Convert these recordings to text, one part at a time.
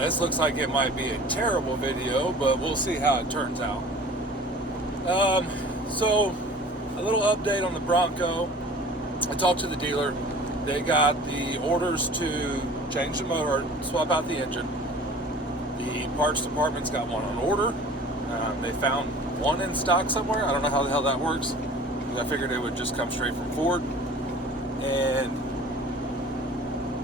This looks like it might be a terrible video, but we'll see how it turns out. So, a little update on the Bronco. I talked to the dealer. They got the orders to change the motor, swap out the engine. The parts department's got one on order. They found one in stock somewhere. I don't know how the hell that works. I figured it would just come straight from Ford.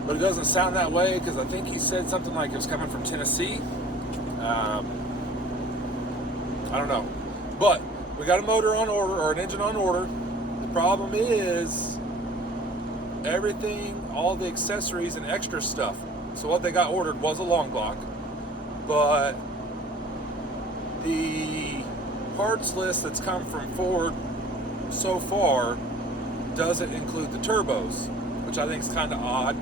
But it doesn't sound that way because I think he said something like it was coming from Tennessee. I don't know. But we got a motor on order, or an engine on order. The problem is everything, all the accessories and extra stuff. So what they got ordered was a long block, but the parts list that's come from Ford so far doesn't include the turbos, which I think is kind of odd.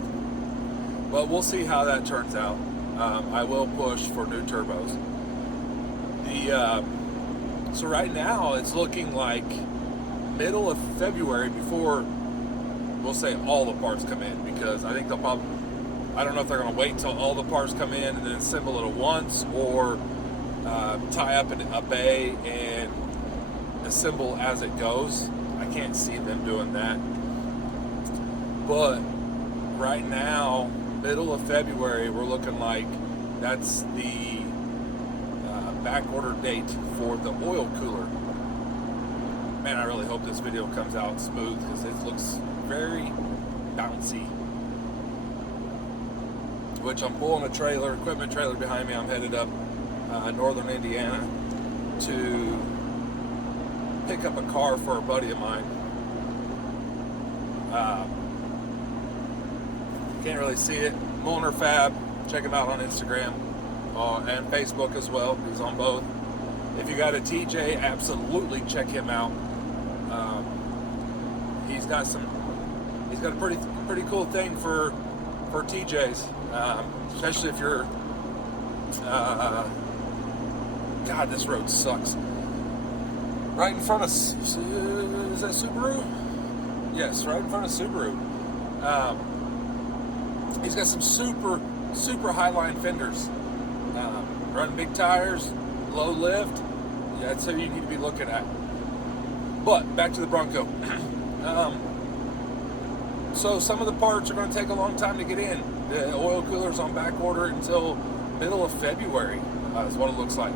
But we'll see how that turns out. I will push for new turbos. So right now it's looking like middle of February before we'll say all the parts come in, because I think they'll probably, I don't know if they're going to wait till all the parts come in and then assemble it at once, or tie up in a bay and assemble as it goes. I can't see them doing that. But right now, middle of February, we're looking like that's the back order date for the oil cooler. Man, I really hope this video comes out smooth because it looks very bouncy. Which I'm pulling a trailer, equipment trailer behind me. I'm headed up northern Indiana to pick up a car for a buddy of mine. Can't really see it. Mullner Fab. Check him out on Instagram and Facebook as well. He's on both. If you got a TJ, absolutely check him out. He's got a pretty cool thing for TJs, especially if you're. God, this road sucks. Right in front of, is that Subaru? Yes, right in front of Subaru. He's got some super high-line fenders. Running big tires, low lift. Yeah, that's who you need to be looking at. But, back to the Bronco. So some of the parts are going to take a long time to get in. The oil cooler's on back order until middle of February, is what it looks like.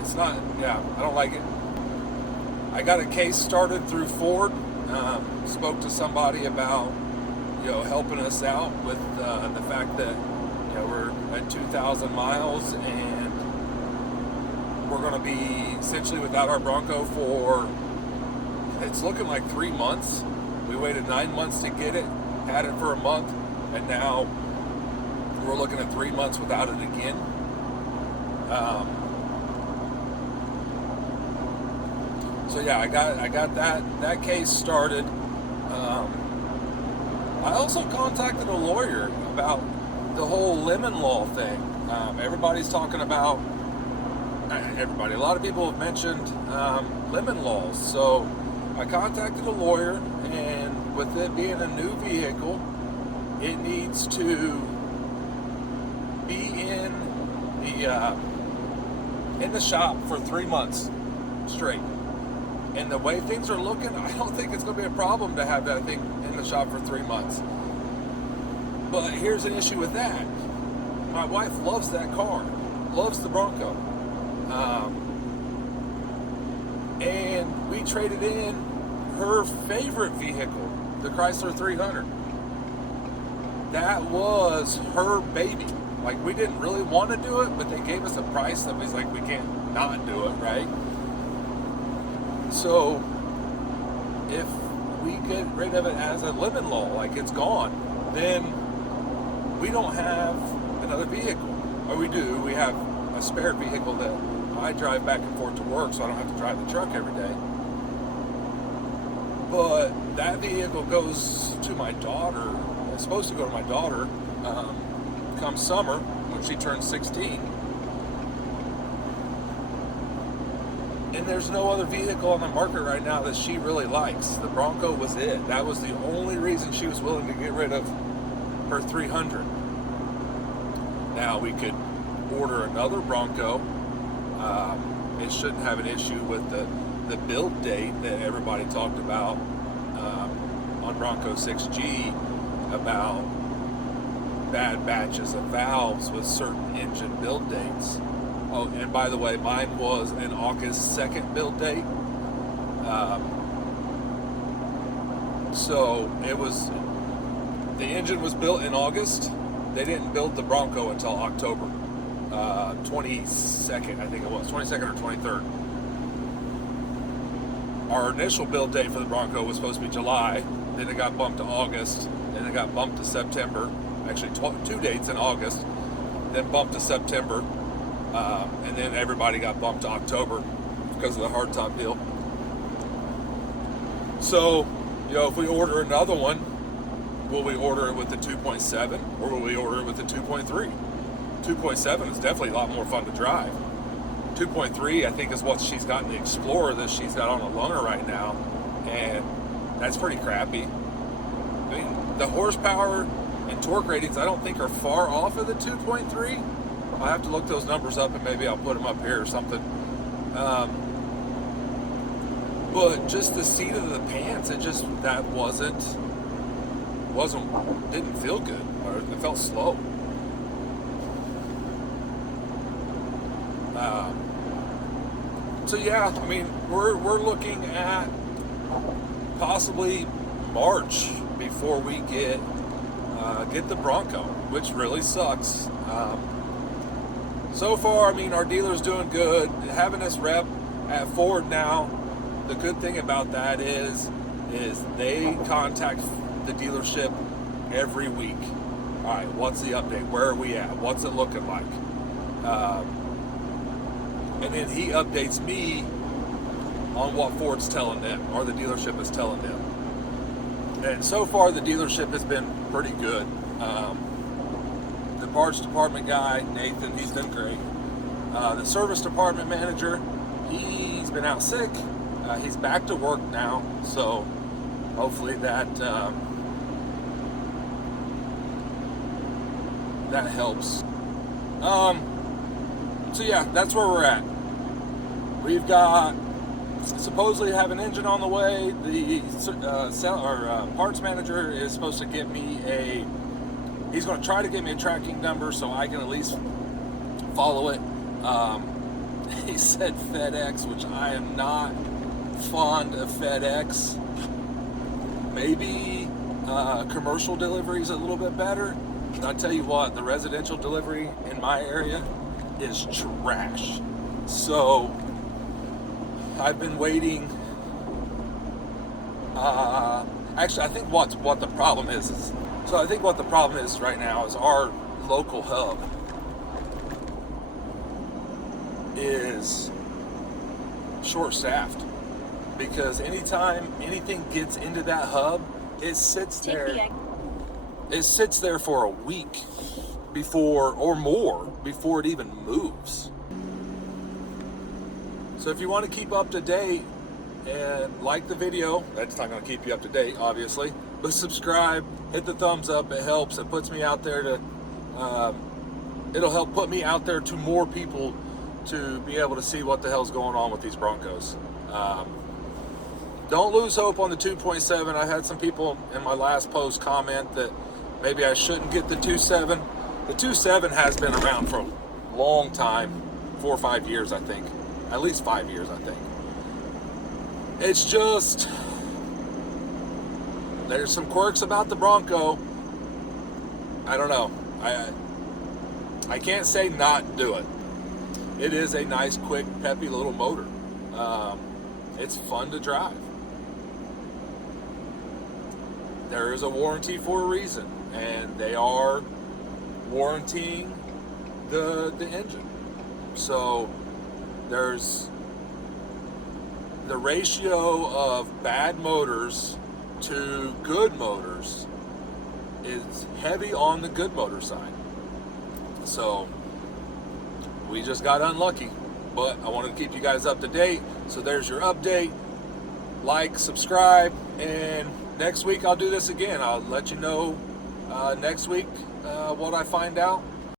It's not, yeah, I don't like it. I got a case started through Ford. Spoke to somebody about, helping us out with the fact that, we're at 2,000 miles and we're going to be essentially without our Bronco for, it's looking like 3 months. We waited 9 months to get it, had it for a month, and now we're looking at 3 months without it again. So yeah, I got that case started. I also contacted a lawyer about the whole lemon law thing. Everybody's talking about, a lot of people have mentioned lemon laws. So I contacted a lawyer, and with it being a new vehicle, it needs to be in the shop for 3 months straight. And the way things are looking, I don't think it's going to be a problem to have that thing in the shop for 3 months. But here's an issue with that. My wife loves that car, loves the Bronco. And we traded in her favorite vehicle, the Chrysler 300. That was her baby. Like, we didn't really want to do it, but they gave us a price that was like, we can't not do it, right? So, if we get rid of it as a lemon law, like it's gone, then we don't have another vehicle. Or we do, we have a spare vehicle that I drive back and forth to work, so I don't have to drive the truck every day. But that vehicle goes to my daughter, it's supposed to go to my daughter come summer when she turns 16. And there's no other vehicle on the market right now that she really likes. The Bronco was it. That was the only reason she was willing to get rid of her 300. Now we could order another Bronco. It shouldn't have an issue with the build date that everybody talked about on Bronco 6G about bad batches of valves with certain engine build dates. Oh, and by the way, mine was an August 2nd build date. So the engine was built in August. They didn't build the Bronco until October 22nd, I think it was, 22nd or 23rd. Our initial build date for the Bronco was supposed to be July, then it got bumped to August, then it got bumped to September, actually 2 dates in August, then bumped to September, and then everybody got bumped to October because of the hardtop deal. So, if we order another one, will we order it with the 2.7 or will we order it with the 2.3? 2.7 is definitely a lot more fun to drive. 2.3, I think, is what she's got in the Explorer that she's got on a loaner right now, and that's pretty crappy. I mean, the horsepower and torque ratings I don't think are far off of the 2.3. I'll have to look those numbers up and maybe I'll put them up here or something. But just the seat of the pants, didn't feel good, or it felt slow. So yeah, I mean, we're looking at possibly March before we get the Bronco, which really sucks. So far, I mean, our dealer's doing good. Having us rep at Ford now, the good thing about that is they contact the dealership every week. All right, what's the update? Where are we at? What's it looking like? And then he updates me on what Ford's telling them, or the dealership is telling them. And so far, the dealership has been pretty good. The parts department guy, Nathan, he's done great. The service department manager, he's been out sick. He's back to work now, so hopefully that helps. So yeah, that's where we're at. We've got supposedly have an engine on the way. The parts manager is supposed to get me he's going to try to get me a tracking number so I can at least follow it. He said FedEx, which I am not fond of FedEx. Maybe commercial delivery is a little bit better. I'll tell you what, the residential delivery in my area is trash. So I've been waiting. Actually, I think what the problem is I think what the problem is right now is our local hub is short-staffed, because anytime anything gets into that hub, it sits there for a week or more before it even moves. So if you want to keep up to date and like the video, that's not going to keep you up to date, obviously, but subscribe, hit the thumbs up. It helps. It puts me out there it'll help put me out there to more people to be able to see what the hell's going on with these Broncos. Don't lose hope on the 2.7. I had some people in my last post comment that maybe I shouldn't get the 2.7. The 2.7 has been around for a long time, 4 or 5 years, I think. At least 5 years, I think. It's just, there's some quirks about the Bronco. I don't know. I can't say not do it. It is a nice, quick, peppy little motor. It's fun to drive. There is a warranty for a reason, and they are warrantying the engine. So there's the ratio of bad motors to good motors is heavy on the good motor side. So we just got unlucky, but I wanted to keep you guys up to date. So there's your update. Like, subscribe, and next week I'll do this again. I'll let you know next week what I find out.